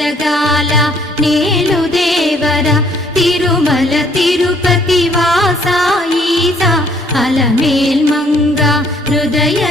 జగాల నేలు దేవర తిరుమల తిరుపతి వాస ఈస అలమేల్ మంగ హృదయ